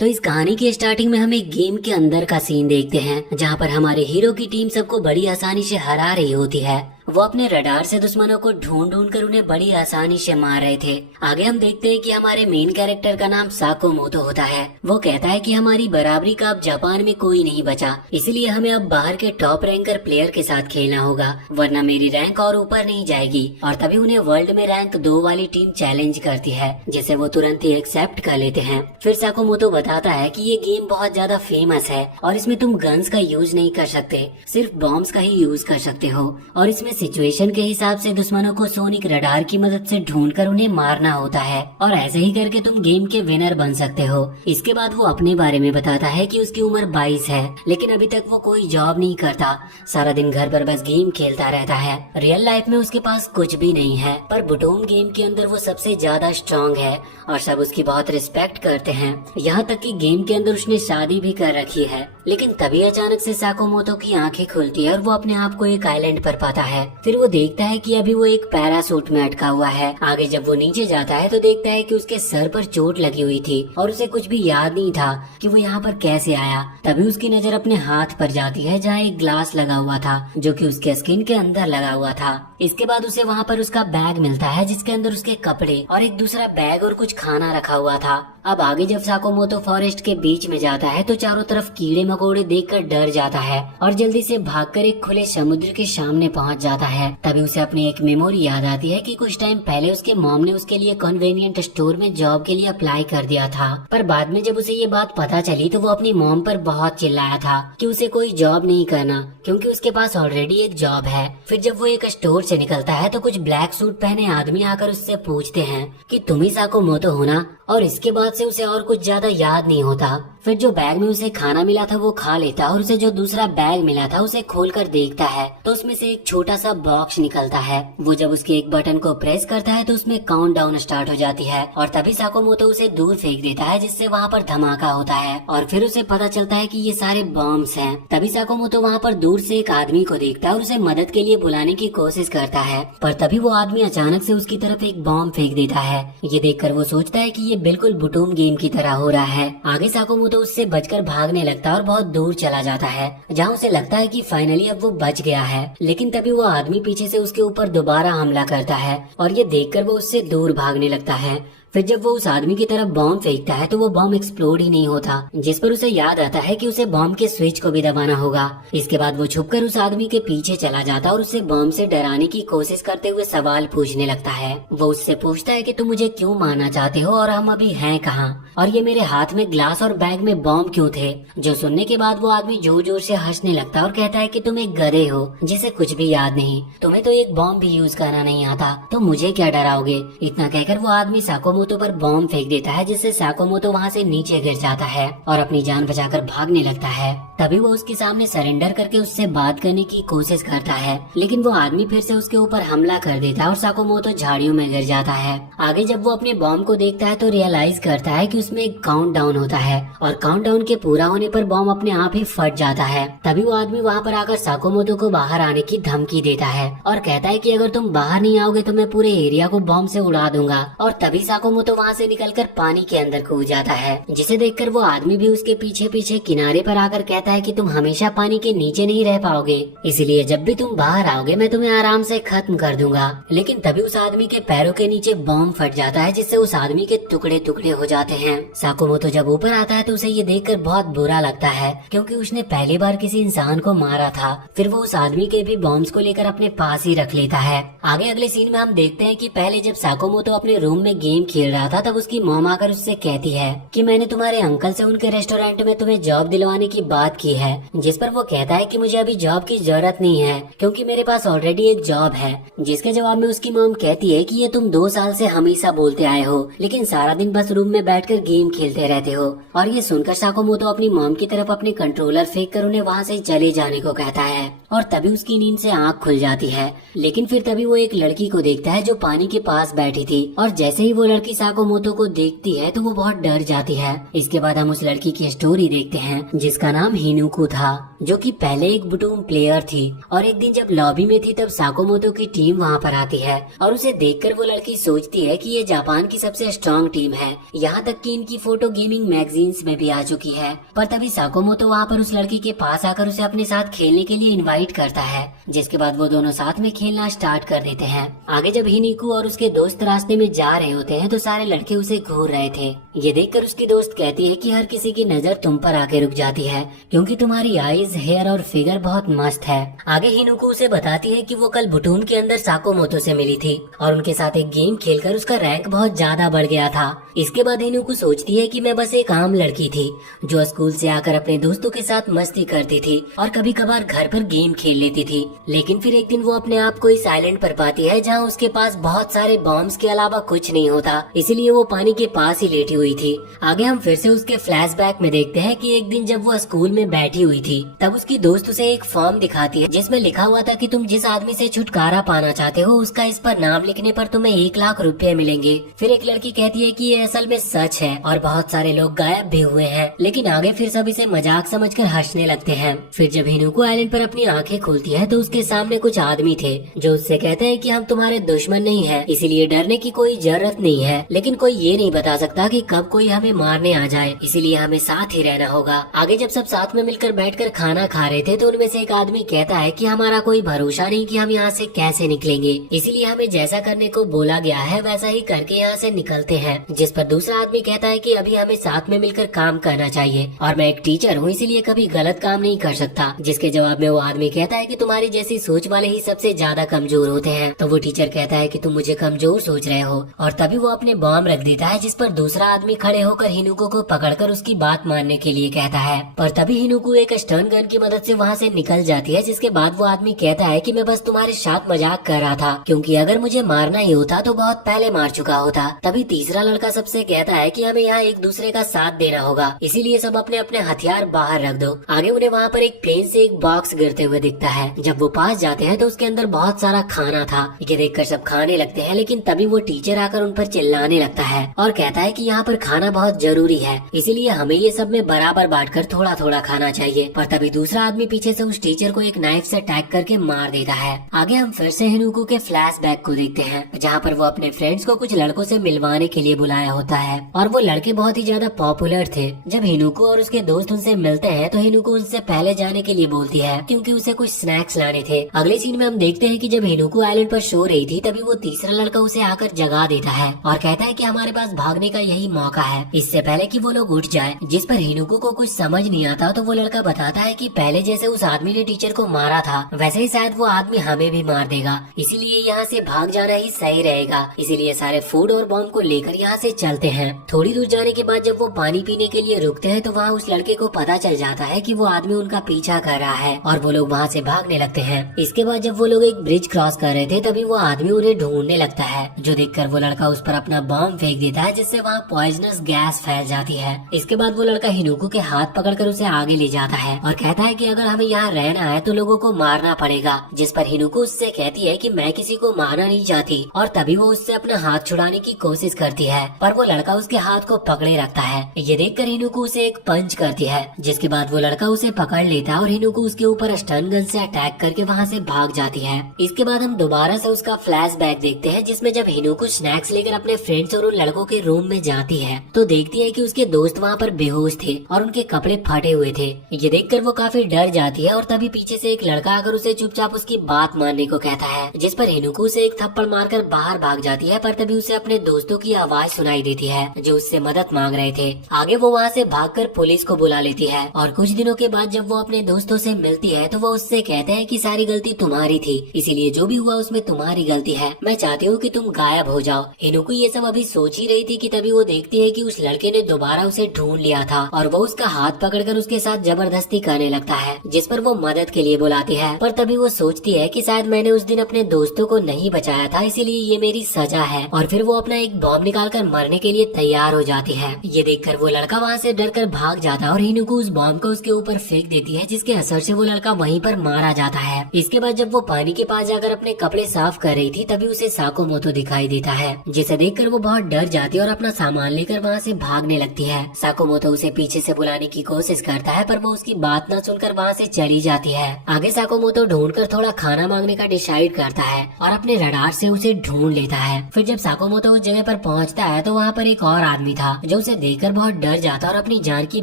तो इस कहानी की स्टार्टिंग में हम एक गेम के अंदर का सीन देखते हैं जहाँ पर हमारे हीरो की टीम सबको बड़ी आसानी से हरा रही होती है। वो अपने रडार से दुश्मनों को ढूंढ ढूंढ कर उन्हें बड़ी आसानी से मार रहे थे। आगे हम देखते हैं कि हमारे मेन कैरेक्टर का नाम साकोमोतो होता है। वो कहता है कि हमारी बराबरी का अब जापान में कोई नहीं बचा, इसलिए हमें अब बाहर के टॉप रैंकर प्लेयर के साथ खेलना होगा, वरना मेरी रैंक और ऊपर नहीं जाएगी। और तभी उन्हें वर्ल्ड में रैंक 2 वाली टीम चैलेंज करती है, जिसे वो तुरंत ही एक्सेप्ट कर लेते हैं। फिर साकोमोतो बताता है कि ये गेम बहुत ज्यादा फेमस है और इसमें तुम गन्स का यूज नहीं कर सकते, सिर्फ बॉम्ब्स का ही यूज कर सकते हो, और इसमें सिचुएशन के हिसाब से दुश्मनों को सोनिक रडार की मदद से ढूंढकर उन्हें मारना होता है, और ऐसे ही करके तुम गेम के विनर बन सकते हो। इसके बाद वो अपने बारे में बताता है कि उसकी उम्र 22 है, लेकिन अभी तक वो कोई जॉब नहीं करता, सारा दिन घर पर बस गेम खेलता रहता है। रियल लाइफ में उसके पास कुछ भी नहीं है, पर बुटोम गेम के अंदर वो सबसे ज्यादा स्ट्रॉन्ग है और सब उसकी बहुत रिस्पेक्ट करते हैं। यहाँ तक कि गेम के अंदर उसने शादी भी कर रखी है। लेकिन तभी अचानक से साकोमोतो की आंखें खुलती है और वो अपने आप को एक आइलैंड पर पाता है। फिर वो देखता है कि अभी वो एक पैरासूट में अटका हुआ है। आगे जब वो नीचे जाता है तो देखता है कि उसके सर पर चोट लगी हुई थी और उसे कुछ भी याद नहीं था कि वो यहाँ पर कैसे आया। तभी उसकी नजर अपने हाथ पर जाती है जहाँ एक ग्लास लगा हुआ था, जो कि उसके स्किन के अंदर लगा हुआ था। इसके बाद उसे वहाँ पर उसका बैग मिलता है, जिसके अंदर उसके कपड़े और एक दूसरा बैग और कुछ खाना रखा हुआ था। अब आगे जब साकोमोतो फॉरेस्ट के बीच में जाता है तो चारों तरफ कीड़े मकोड़े देखकर डर जाता है और जल्दी से भागकर एक खुले समुद्र के सामने पहुंच जाता है। तभी उसे अपनी एक मेमोरी याद आती है कि कुछ टाइम पहले उसके मॉम ने उसके लिए कन्वीनियंट स्टोर में जॉब के लिए अप्लाई कर दिया था, पर बाद में जब उसे ये बात पता चली तो वो अपनी मॉम पर बहुत चिल्लाया था कि उसे कोई जॉब नहीं करना, क्योंकि उसके पास ऑलरेडी एक जॉब है। फिर जब वो एक स्टोर से निकलता है तो कुछ ब्लैक सूट पहने आदमी आकर उससे पूछते हैं कि तुम ही साकोमोतो हो ना, और इसके बाद से उसे और कुछ ज्यादा याद नहीं होता। फिर जो बैग में उसे खाना मिला था वो खा लेता और उसे जो दूसरा बैग मिला था उसे खोलकर देखता है तो उसमें से एक छोटा सा बॉक्स निकलता है। वो जब उसके एक बटन को प्रेस करता है तो उसमें काउंटडाउन स्टार्ट हो जाती है और तभी साकोमोतो उसे दूर फेंक देता है, जिससे वहाँ पर धमाका होता है और फिर उसे पता चलता है कि ये सारे बॉम्ब्स हैं। तभी साकोमोतो वहाँ पर दूर से एक आदमी को देखता है और उसे मदद के लिए बुलाने की कोशिश करता है, पर तभी वो आदमी अचानक से उसकी तरफ एक बॉम्ब फेंक देता है। ये देखकर वो सोचता है कि ये बिल्कुल बुटोम गेम की तरह हो रहा है। आगे साकोमोतो तो उससे बचकर भागने लगता है और बहुत दूर चला जाता है, जहाँ उसे लगता है कि फाइनली अब वो बच गया है। लेकिन तभी वो आदमी पीछे से उसके ऊपर दोबारा हमला करता है और ये देखकर वो उससे दूर भागने लगता है। फिर जब वो उस आदमी की तरफ बॉम्ब फेंकता है तो वो बॉम्ब एक्सप्लोड ही नहीं होता, जिस पर उसे याद आता है कि उसे बॉम्ब के स्विच को भी दबाना होगा। इसके बाद वो छुपकर उस आदमी के पीछे चला जाता और उसे बॉम्ब से डराने की कोशिश करते हुए सवाल पूछने लगता है। वो उससे पूछता है कि तुम मुझे क्यों मारना चाहते हो और हम अभी हैं कहाँ, और ये मेरे हाथ में ग्लास और बैग में बॉम्ब क्यों थे। जो सुनने के बाद वो आदमी जोर जोर से हंसने लगता है और कहता है कि तुम एक गधे हो जिसे कुछ भी याद नहीं, तुम्हें तो एक बॉम्ब भी यूज करना नहीं आता, तो मुझे क्या डराओगे। इतना कहकर वो आदमी साकोमोतो पर बॉम्ब फेंक देता है, जिससे साकोमोतो वहाँ से नीचे गिर जाता है और अपनी जान बचाकर भागने लगता है। तभी वो उसके सामने सरेंडर करके उससे बात करने की कोशिश करता है, लेकिन वो आदमी फिर से उसके ऊपर हमला कर देता है और साकोमोतो झाड़ियों में गिर जाता है। आगे जब वो अपने बॉम्ब को देखता है तो रियलाइज करता है कि उसमें एक काउंटडाउन होता है और काउंटडाउन के पूरा होने पर बॉम्ब अपने आप ही फट जाता है। तभी वो आदमी वहाँ पर आकर साकोमोतो को बाहर आने की धमकी देता है और कहता है कि अगर तुम बाहर नहीं आओगे तो मैं पूरे एरिया को बॉम्ब से उड़ा दूंगा। और तभी साकोमोतो वहाँ से निकलकर पानी के अंदर कूद जाता है, जिसे देखकर वो आदमी भी उसके पीछे पीछे किनारे पर आकर कहता है कि तुम हमेशा पानी के नीचे नहीं रह पाओगे, इसलिए जब भी तुम बाहर आओगे मैं तुम्हें आराम से खत्म कर दूंगा। लेकिन तभी उस आदमी के पैरों के नीचे बॉम्ब फट जाता है, जिससे उस आदमी के टुकड़े टुकड़े हो जाते हैं। साकोमोतो जब ऊपर आता है तो उसे ये देखकर बहुत बुरा लगता है, क्योंकि उसने पहली बार किसी इंसान को मारा था। फिर वो उस आदमी के भी बॉम्ब्स को लेकर अपने पास ही रख लेता है। आगे अगले सीन में हम देखते हैं कि पहले जब साकोमोतो अपने रूम में गेम खेल रहा था तब उसकी मॉम आकर उससे कहती है कि मैंने तुम्हारे अंकल से उनके रेस्टोरेंट में तुम्हें जॉब दिलवाने की बात की है, जिस पर वो कहता है कि मुझे अभी जॉब की जरूरत नहीं है क्योंकि मेरे पास ऑलरेडी एक जॉब है। जिसके जवाब में उसकी मॉम कहती है कि ये तुम 2 साल से हमेशा बोलते आए हो, लेकिन सारा दिन बस रूम में बैठकर गेम खेलते रहते हो। और ये सुनकर साकोमोतो अपनी मॉम की तरफ अपने कंट्रोलर फेंक कर उन्हें वहाँ से चले जाने को कहता है और तभी उसकी नींद से आँख खुल जाती है। लेकिन फिर तभी वो एक लड़की को देखता है जो पानी के पास बैठी थी और जैसे ही वो लड़की लड़की साकोमोतो को देखती है तो वो बहुत डर जाती है। इसके बाद हम उस लड़की की स्टोरी देखते हैं जिसका नाम हिनुको था, जो कि पहले एक बुटूम प्लेयर थी। और एक दिन जब लॉबी में थी तब साकोमोतो की टीम वहाँ पर आती है और उसे देखकर वो लड़की सोचती है कि ये जापान की सबसे स्ट्रॉन्ग टीम है, यहाँ तक कि इनकी फोटो गेमिंग मैगजीन्स में भी आ चुकी है। पर तभी साकोमोतो वहाँ पर उस लड़की के पास आकर उसे अपने साथ खेलने के लिए इनवाइट करता है, जिसके बाद वो दोनों साथ में खेलना स्टार्ट कर देते हैं। आगे जब हिनिको और उसके दोस्त रास्ते में जा रहे होते हैं तो सारे लड़के उसे घूर रहे थे। ये देखकर उसकी दोस्त कहती है कि हर किसी की नजर तुम पर आके रुक जाती है क्योंकि तुम्हारी आईज, हेयर और फिगर बहुत मस्त है। आगे हिनुको उसे बताती है कि वो कल बुटून के अंदर साकोमोतो से मिली थी और उनके साथ एक गेम खेलकर उसका रैंक बहुत ज्यादा बढ़ गया था। इसके बाद हिनुको सोचती है कि मैं बस एक आम लड़की थी जो स्कूल से आकर अपने दोस्तों के साथ मस्ती करती थी और कभी कभार घर पर गेम खेल लेती थी। लेकिन फिर एक दिन वो अपने आप को इस आइलैंड पर पाती है जहाँ उसके पास बहुत सारे बॉम्ब्स के अलावा कुछ नहीं होता, इसीलिए वो पानी के पास ही लेटी हुई थी। आगे हम फिर से उसके फ्लैशबैक में देखते हैं कि एक दिन जब वो स्कूल में बैठी हुई थी तब उसकी दोस्त उसे एक फॉर्म दिखाती है जिसमें लिखा हुआ था कि तुम जिस आदमी से छुटकारा पाना चाहते हो उसका इस पर नाम लिखने पर तुम्हें 1 लाख रुपए मिलेंगे। फिर एक लड़की कहती है कि ये असल में सच है और बहुत सारे लोग गायब भी हुए हैं, लेकिन आगे फिर सब इसे मजाक समझकर हंसने लगते हैं। फिर जब हिनुको आइलैंड पर अपनी आंखें खोलती है तो उसके सामने कुछ आदमी थे जो उससे कहते हैं कि हम तुम्हारे दुश्मन नहीं है, इसीलिए डरने की कोई जरूरत नहीं है, लेकिन कोई ये नहीं बता सकता कि कब कोई हमें मारने आ जाए, इसीलिए हमें साथ ही रहना होगा। आगे जब सब साथ में मिलकर बैठकर खाना खा रहे थे तो उनमें से एक आदमी कहता है कि हमारा कोई भरोसा नहीं कि हम यहाँ से कैसे निकलेंगे, इसीलिए हमें जैसा करने को बोला गया है वैसा ही करके यहाँ से निकलते हैं। जिस पर दूसरा आदमी कहता है कि अभी हमें साथ में मिलकर काम करना चाहिए और मैं एक टीचर हूँ इसीलिए कभी गलत काम नहीं कर सकता। जिसके जवाब में वो आदमी कहता है कि तुम्हारी जैसी सोच वाले ही सबसे ज्यादा कमजोर होते हैं। तो वो टीचर कहता है कि तुम मुझे कमजोर सोच रहे हो और तभी वो अपने बॉम्ब रख देता है, जिस पर दूसरा आदमी खड़े होकर हिनुको को पकड़कर उसकी बात मानने के लिए कहता है। पर तभी हिनुको एक स्टर्न गन की मदद से वहाँ से निकल जाती है, जिसके बाद वो आदमी कहता है कि मैं बस तुम्हारे साथ मजाक कर रहा था क्योंकि अगर मुझे मारना ही होता तो बहुत पहले मार चुका होता। तभी तीसरा लड़का सबसे कहता है कि हमें यहाँ एक दूसरे का साथ देना होगा, इसीलिए सब अपने अपने हथियार बाहर रख दो। आगे उन्हें वहाँ पर एक प्लेन से एक बॉक्स गिरते हुए दिखता है। जब वो पास जाते हैं तो उसके अंदर बहुत सारा खाना था। ये देखकर सब खाने लगते हैं, लेकिन तभी वो टीचर आकर उन पर चिल्लाने लगता है और कहता है कि यहाँ पर खाना बहुत जरूरी है, इसीलिए हमें ये सब में बराबर बांटकर थोड़ा थोड़ा खाना चाहिए। पर तभी दूसरा आदमी पीछे से उस टीचर को एक नाइफ से अटैक करके मार देता है। आगे हम फिर से हिनुको के फ्लैशबैक को देखते हैं जहाँ पर वो अपने फ्रेंड्स को कुछ लड़कों से मिलवाने के लिए बुलाया होता है और वो लड़के बहुत ही ज्यादा पॉपुलर थे। जब हिनुको और उसके दोस्त उनसे मिलते हैं तो हिनुको उनसे पहले जाने के लिए बोलती है क्योंकि उसे कुछ स्नैक्स लाने थे। अगले सीन में हम देखते हैं कि जब हिनुको आइलैंड पर सो रही थी तभी वो तीसरा लड़का उसे आकर जगा देता है और कहता है कि हमारे पास भागने का यही मौका है, इससे पहले कि वो लोग उठ जाए। जिस पर हिनुको को कुछ समझ नहीं आता तो वो लड़का बताता है कि पहले जैसे उस आदमी ने टीचर को मारा था वैसे ही शायद वो आदमी हमें भी मार देगा, इसीलिए यहाँ से भाग जाना ही सही रहेगा। इसीलिए सारे फूड और बॉम्ब को लेकर यहाँ से चलते हैं। थोड़ी दूर जाने के बाद जब वो पानी पीने के लिए रुकते हैं तो वहाँ उस लड़के को पता चल जाता है कि वो आदमी उनका पीछा कर रहा है और वो लोग वहाँ से भागने लगते हैं। इसके बाद जब वो लोग एक ब्रिज क्रॉस कर रहे थे तभी वो आदमी उन्हें ढूंढने लगता है, जो देखकर वो लड़का उस पर अपना बॉम्ब फेंक देता है जिससे वहाँ पॉइजनस गैस फैल जाती है। इसके बाद वो लड़का हिनुको के हाथ पकड़कर उसे आगे ले जाता है और कहता है कि अगर हमें यहाँ रहना है तो लोगों को मारना पड़ेगा। जिस पर हिनुको उससे कहती है कि मैं किसी को मारना नहीं चाहती और तभी वो उससे अपना हाथ छुड़ाने की कोशिश करती है, पर वो लड़का उसके हाथ को पकड़े रखता है। ये देखकर हिनुको उसे एक पंच करती है, जिसके बाद वो लड़का उसे पकड़ लेता है और हिनुको उसके ऊपर स्टन गन से अटैक करके वहाँ से भाग जाती है। इसके बाद हम दोबारा से उसका फ्लैशबैक देखते हैं जिसमें जब हिनुको स्नैक्स लेकर अपने फ्रेंड्स और उन लड़कों के रूम में जाती है तो देखती है कि उसके दोस्त वहाँ पर बेहोश थे और उनके कपड़े फटे हुए थे। ये देखकर वो काफी डर जाती है और तभी पीछे से एक लड़का आकर उसे चुपचाप उसकी बात मानने को कहता है, जिस पर हिनुको उसे एक थप्पड़ मारकर बाहर भाग जाती है। पर तभी उसे अपने दोस्तों की आवाज सुनाई देती है जो उससे मदद मांग रहे थे। आगे वो वहाँ से भागकर पुलिस को बुला लेती है और कुछ दिनों के बाद जब वो अपने दोस्तों से मिलती है तो वो उससे कहते हैं कि सारी गलती तुम्हारी थी, इसीलिए जो भी हुआ उसमें तुम्हारी गलती है, मैं चाहती हूँ कि तुम गायब हो जाओ। हिनुको ये सब अभी सोच ही रही थी कि तभी वो देखती है कि उस लड़के ने दोबारा उसे ढूंढ लिया था और वो उसका हाथ पकड़कर उसके साथ जबरदस्ती करने लगता है, जिस पर वो मदद के लिए बुलाती है। पर तभी वो सोचती है कि शायद मैंने उस दिन अपने दोस्तों को नहीं बचाया था, इसीलिए ये मेरी सजा है और फिर वो अपना एक बॉम्ब निकालकर मरने के लिए तैयार हो जाती है। ये देखकर वो लड़का वहाँ से डरकर भाग जाता है और हिनुको उस बॉम्ब को उसके ऊपर फेंक देती है, जिसके असर से वो लड़का वहीं पर मारा जाता है। इसके बाद जब वो पानी के पास जाकर अपने कपड़े साफ कर रही थी तभी उसे साकोमोतो दिखाई देता है, जिसे देखकर देखकर वो बहुत डर जाती है और अपना सामान लेकर वहाँ से भागने लगती है। साकुमोतो उसे पीछे से बुलाने की कोशिश करता है पर वो उसकी बात न सुनकर वहाँ से चली जाती है। आगे साकुमोतो ढूंढकर थोड़ा खाना मांगने का डिसाइड करता है और अपने रडार से उसे ढूंढ लेता है। फिर जब साकुमोतो उस जगह पर पहुँचता है तो वहाँ पर एक और आदमी था जो उसे देखकर बहुत डर जाता और अपनी जान की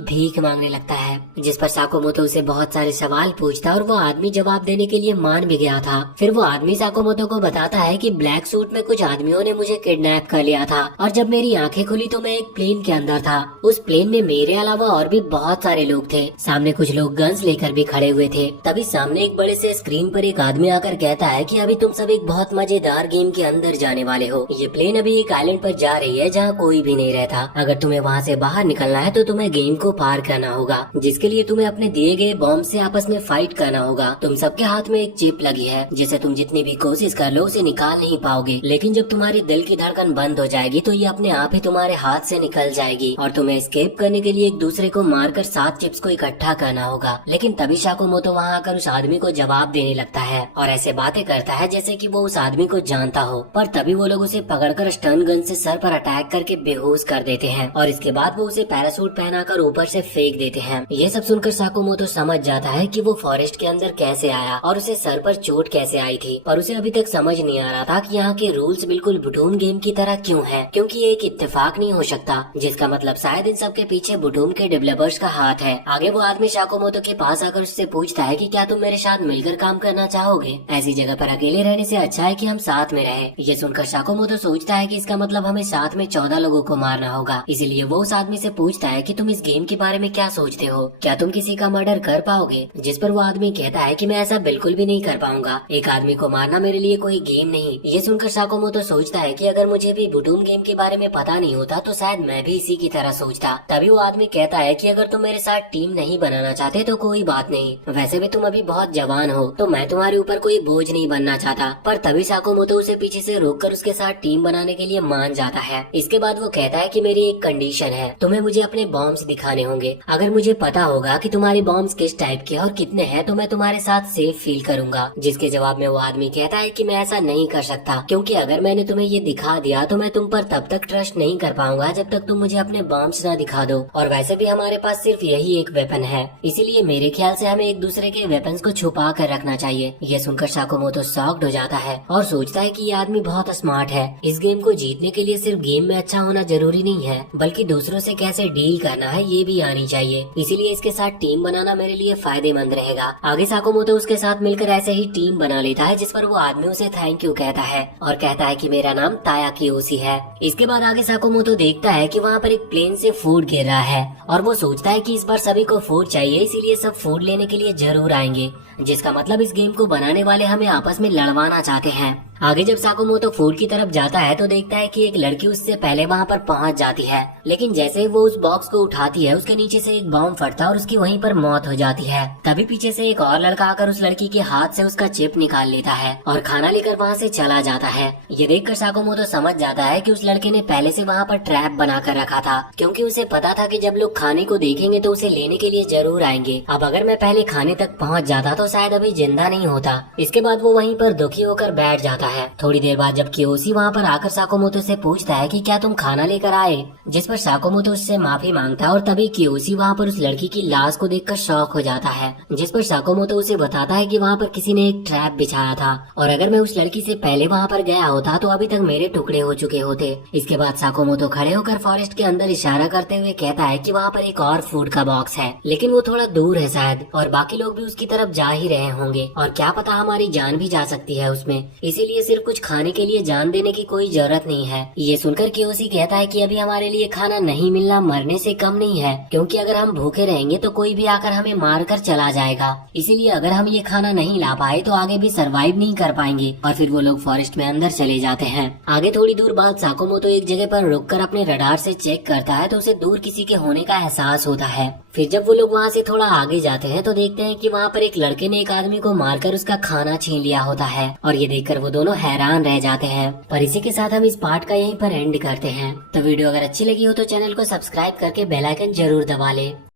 भीख मांगने लगता है, जिस पर साकुमोतो उसे बहुत सारे सवाल पूछता और वो आदमी जवाब देने के लिए मान भी गया था। फिर वो आदमी साकुमोतो को बताता है कि ब्लैक सूट में कुछ आदमियों ने मुझे किडनैप कर लिया था और जब मेरी आंखें खुली तो मैं एक प्लेन के अंदर था। उस प्लेन में मेरे अलावा और भी बहुत सारे लोग थे। सामने कुछ लोग गन्स लेकर भी खड़े हुए थे। तभी सामने एक बड़े से स्क्रीन पर एक आदमी आकर कहता है कि अभी तुम सब एक बहुत मजेदार गेम के अंदर जाने वाले हो। ये प्लेन अभी एक आइलैंड पर जा रही है जहाँ कोई भी नहीं रहता। अगर तुम्हें वहाँ से बाहर निकलना है तो तुम्हें गेम को पार करना होगा, जिसके लिए तुम्हें अपने दिए गए बॉम्ब से आपस में फाइट करना होगा। तुम सबके हाथ में एक चिप लगी है जिसे तुम जितनी भी कोशिश कर लो उसे निकाल नहीं पाओगे, लेकिन जब तुम्हारी दिल की धड़कन बंद हो जाएगी तो ये अपने आप ही तुम्हारे हाथ से निकल जाएगी और तुम्हें एस्केप करने के लिए एक दूसरे को मारकर 7 चिप्स को इकट्ठा करना होगा। लेकिन तभी साकुमोतो वहाँ आकर उस आदमी को जवाब देने लगता है और ऐसे बातें करता है जैसे कि वो उस आदमी को जानता हो। पर तभी वो लोग उसे पकड़कर स्टन गन से सर पर अटैक करके बेहोश कर देते हैं और इसके बाद वो उसे पैरासूट पहनाकर ऊपर से फेंक देते हैं। ये सब सुनकर साकुमोतो समझ जाता है कि वो फॉरेस्ट के अंदर कैसे आया और उसे सर पर चोट कैसे आई थी, पर उसे अभी तक समझ नहीं आ रहा था कि यहाँ के रूल्स बिल्कुल बुटूम गेम की तरह क्यों हैं, क्योंकि ये एक इत्तेफाक नहीं हो सकता, जिसका मतलब शायद इन सब के पीछे बुटूम के डेवलपर्स का हाथ है। आगे वो आदमी साकुमोतो के पास आकर उससे पूछता है कि क्या तुम मेरे साथ मिलकर काम करना चाहोगे? ऐसी जगह पर अकेले रहने से अच्छा है कि हम साथ में रहें। ये सुनकर साकुमोतो सोचता है कि इसका मतलब हमें साथ में 14 लोगों को मारना होगा। इसीलिए वो उस आदमी से पूछता है कि तुम इस गेम के बारे में क्या सोचते हो, क्या तुम किसी का मर्डर कर पाओगे? जिस पर वो आदमी कहता है कि मैं ऐसा बिल्कुल भी नहीं कर पाऊंगा, एक आदमी को मारना मेरे लिए कोई गेम नहीं। ये सुनकर साकुमोतो सोचता है कि अगर मुझे भी बुटूम गेम के बारे में पता नहीं होता तो शायद मैं भी इसी की तरह सोचता। तभी वो आदमी कहता है कि अगर तुम मेरे साथ टीम नहीं बनाना चाहते तो कोई बात नहीं, वैसे भी तुम अभी बहुत जवान हो तो मैं तुम्हारे ऊपर कोई बोझ नहीं बनना चाहता। पर तभी साकुमोतो उसे पीछे से रोककर उसके साथ टीम बनाने के लिए मान जाता है। इसके बाद वो कहता है कि मेरी एक कंडीशन है, तुम्हें मुझे अपने बॉम्ब्स दिखाने होंगे। अगर मुझे पता होगा कि तुम्हारे बॉम्ब्स किस टाइप के और कितने हैं तो मैं तुम्हारे साथ सेफ फील करूंगा। जिसके जवाब में वो आदमी कहता है कि मैं ऐसा नहीं कर सकता, क्योंकि अगर मैंने तुम्हें ये दिखा दिया तो मैं तुम पर तब तक ट्रस्ट नहीं कर पाऊंगा जब तक तुम मुझे अपने बॉम्ब्स ना दिखा दो, और वैसे भी हमारे पास सिर्फ यही एक वेपन है, इसीलिए मेरे ख्याल से हमें एक दूसरे के वेपन्स को छुपा कर रखना चाहिए। ये सुनकर साकुमोतो शॉक्ड हो जाता है और सोचता है कि ये आदमी बहुत स्मार्ट है। इस गेम को जीतने के लिए सिर्फ गेम में अच्छा होना जरूरी नहीं है, बल्कि दूसरों से कैसे डील करना है ये भी आनी चाहिए। इसीलिए इसके साथ टीम बनाना मेरे लिए फायदेमंद रहेगा। आगे साकुमोतो उसके साथ मिलकर ऐसे ही टीम बना लेता है, जिस पर वो आदमी उसे थैंक यू कहता है और कहता है कि मेरा नाम ताया कियोशी है। इसके बाद आगे साकुमोतो देखता है कि वहाँ पर एक प्लेन से फूड गिर रहा है और वो सोचता है कि इस बार सभी को फूड चाहिए, इसीलिए सब फूड लेने के लिए जरूर आएंगे, जिसका मतलब इस गेम को बनाने वाले हमें आपस में लड़वाना चाहते हैं। आगे जब साकुमोतो फूड की तरफ जाता है तो देखता है कि एक लड़की उससे पहले वहाँ पर पहुँच जाती है, लेकिन जैसे ही वो उस बॉक्स को उठाती है उसके नीचे से एक बॉम्ब फटता है और उसकी वहीं पर मौत हो जाती है। तभी पीछे से एक और लड़का आकर उस लड़की के हाथ से उसका चिप निकाल लेता है और खाना लेकर वहाँ से चला जाता है। ये देखकर साकुमोतो समझ जाता है कि उस लड़के ने पहले से वहाँ पर ट्रैप बना कर रखा था, क्योंकि उसे पता था कि जब लोग खाने को देखेंगे तो उसे लेने के लिए जरूर आएंगे। अब अगर मैं पहले खाने तक पहुँच जाता तो शायद अभी जिंदा नहीं होता। इसके बाद वो वहीं पर दुखी होकर बैठ जाता है। थोड़ी देर बाद जब कियोशी वहाँ पर आकर साकुमोतो से पूछता है कि क्या तुम खाना लेकर आए, जिस पर साकुमोतो उससे माफी मांगता है और तभी कियोशी वहाँ पर उस लड़की की लाश को देखकर शॉक हो जाता है, जिस पर साकुमोतो उसे बताता है कि वहाँ पर किसी ने एक ट्रैप बिछाया था और अगर मैं उस लड़की से पहले वहाँ पर गया होता तो अभी तक मेरे टुकड़े हो चुके होते। इसके बाद साकुमोतो खड़े होकर फॉरेस्ट के अंदर इशारा करते हुए कहता है कि वहाँ पर एक और फूड का बॉक्स है, लेकिन वो थोड़ा दूर है शायद, और बाकी लोग भी उसकी तरफ जा ही रहे होंगे और क्या पता हमारी जान भी जा सकती है उसमें, इसीलिए सिर्फ कुछ खाने के लिए जान देने की कोई जरूरत नहीं है। ये सुनकर कियोशी कहता है कि अभी हमारे लिए खाना नहीं मिलना मरने से कम नहीं है, क्योंकि अगर हम भूखे रहेंगे तो कोई भी आकर हमें मार कर चला जाएगा, इसीलिए अगर हम ये खाना नहीं ला पाए तो आगे भी सरवाइव नहीं कर पाएंगे। और फिर वो लोग फॉरेस्ट में अंदर चले जाते हैं। आगे थोड़ी दूर बाद साकुमोतो एक जगह पर रुककर अपने रडार से चेक करता है तो उसे दूर किसी के होने का एहसास होता है। फिर जब वो लोग वहाँ से थोड़ा आगे जाते हैं तो देखते हैं कि वहाँ पर एक लड़के ने एक आदमी को मारकर उसका खाना छीन लिया होता है और ये देखकर वो दोनों हैरान रह जाते हैं। पर इसी के साथ हम इस पार्ट का यहीं पर एंड करते हैं। तो वीडियो अगर अच्छी लगी हो तो चैनल को सब्सक्राइब करके बेल आइकन जरूर दबा ले।